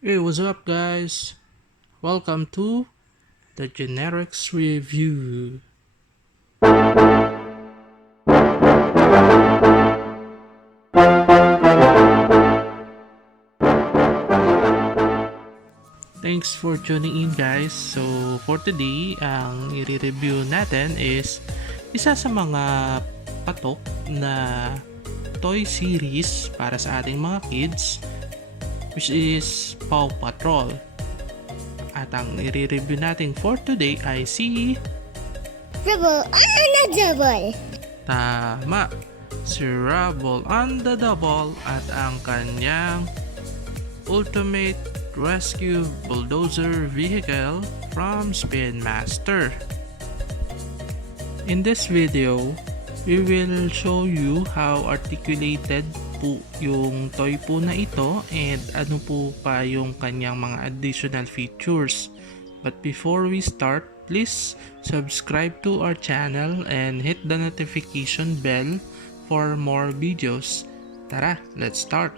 Hey, what's up, guys? Welcome to the Generics Review. Thanks for tuning in, guys. So, for today, ang i-review natin is isa sa mga patok na toy series para sa ating mga kids, which is Paw Patrol. At ang i-review natin for today ay si Rubble on the double. Tama, si Rubble on the Double at ang kanyang Ultimate Rescue Bulldozer vehicle from Spin Master. In this video, we will show you how articulated po yung toy po na ito and ano po pa yung kanyang mga additional features. But before we start, please subscribe to our channel and hit the notification bell for more videos. Tara, let's start!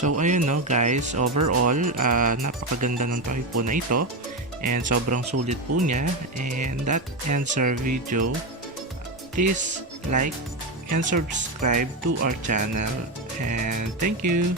So ayun no guys, overall napakaganda ng toy po na ito and sobrang sulit po niya, and that ends our video. Please like and subscribe to our channel and thank you.